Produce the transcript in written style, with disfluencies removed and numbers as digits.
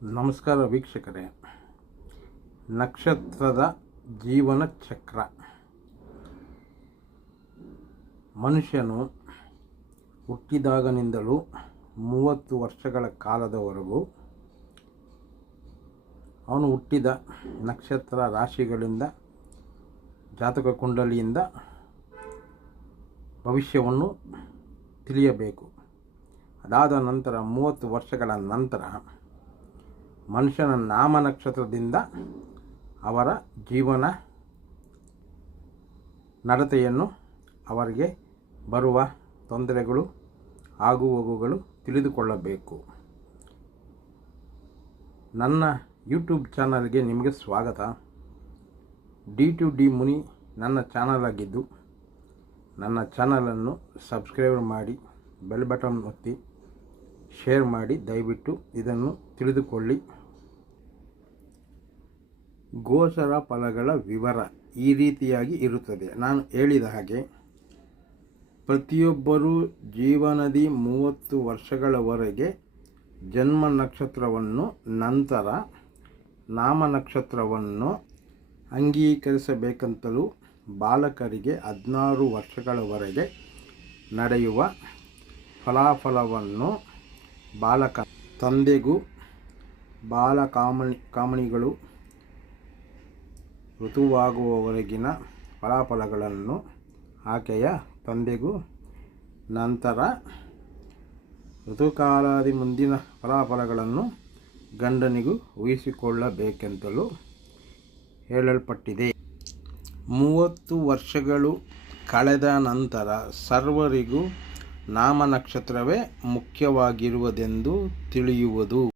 ನಮಸ್ಕಾರ ವೀಕ್ಷಕರೇ. ನಕ್ಷತ್ರದ ಜೀವನ ಚಕ್ರ. ಮನುಷ್ಯನು ಹುಟ್ಟಿದಾಗನಿಂದಲೂ 30 ವರ್ಷಗಳ ಕಾಲದವರೆಗೂ ಅವನು ಹುಟ್ಟಿದ ನಕ್ಷತ್ರ ರಾಶಿಗಳಿಂದ, ಜಾತಕ ಕುಂಡಲಿಯಿಂದ ಭವಿಷ್ಯವನ್ನು ತಿಳಿಯಬೇಕು. ಅದಾದ ನಂತರ 30 ವರ್ಷಗಳ ನಂತರ ಮನುಷ್ಯನ ನಾಮ ನಕ್ಷತ್ರದಿಂದ ಅವರ ಜೀವನ ನಡತೆಯನ್ನು, ಅವರಿಗೆ ಬರುವ ತೊಂದರೆಗಳು, ಆಗುಹೋಗುಗಳು ತಿಳಿದುಕೊಳ್ಳಬೇಕು. ನನ್ನ ಯೂಟ್ಯೂಬ್ ಚಾನಲ್ಗೆ ನಿಮಗೆ ಸ್ವಾಗತ. D2D ಮುನಿ ನನ್ನ ಚಾನಲ್ ಆಗಿದ್ದು, ನನ್ನ ಚಾನಲನ್ನು ಸಬ್ಸ್ಕ್ರೈಬ್ ಮಾಡಿ, ಬೆಲ್ ಬಟನ್ ಒತ್ತಿ, ಶೇರ್ ಮಾಡಿ. ದಯವಿಟ್ಟು ಇದನ್ನು ತಿಳಿದುಕೊಳ್ಳಿ. ಗೋಚರ ಫಲಗಳ ವಿವರ ಈ ರೀತಿಯಾಗಿ ಇರುತ್ತದೆ. ನಾನು ಹೇಳಿದ ಹಾಗೆ ಪ್ರತಿಯೊಬ್ಬರೂ ಜೀವನದಿ 30 ವರ್ಷಗಳವರೆಗೆ ಜನ್ಮ ನಕ್ಷತ್ರವನ್ನು, ನಂತರ ನಾಮ ನಕ್ಷತ್ರವನ್ನು ಅಂಗೀಕರಿಸಬೇಕಂತಲೂ, ಬಾಲಕರಿಗೆ 16 ವರ್ಷಗಳವರೆಗೆ ನಡೆಯುವ ಫಲಾಫಲವನ್ನು ಬಾಲಕ ತಂದೆಗೂ, ಕಾಮಣಿಗಳು ಋತುವಾಗುವವರೆಗಿನ ಫಲಾಫಲಗಳನ್ನು ಆಕೆಯ ತಂದೆಗೂ, ನಂತರ ಋತುಕಾಲಾದಿ ಮುಂದಿನ ಫಲಾಫಲಗಳನ್ನು ಗಂಡನಿಗೂ ಊಹಿಸಿಕೊಳ್ಳಬೇಕೆಂತಲೂ ಹೇಳಲ್ಪಟ್ಟಿದೆ. 30 ವರ್ಷಗಳು ಕಳೆದ ನಂತರ ಸರ್ವರಿಗೂ ನಾಮ ನಕ್ಷತ್ರವೇ ಮುಖ್ಯವಾಗಿರುವುದೆಂದು ತಿಳಿಯುವುದು.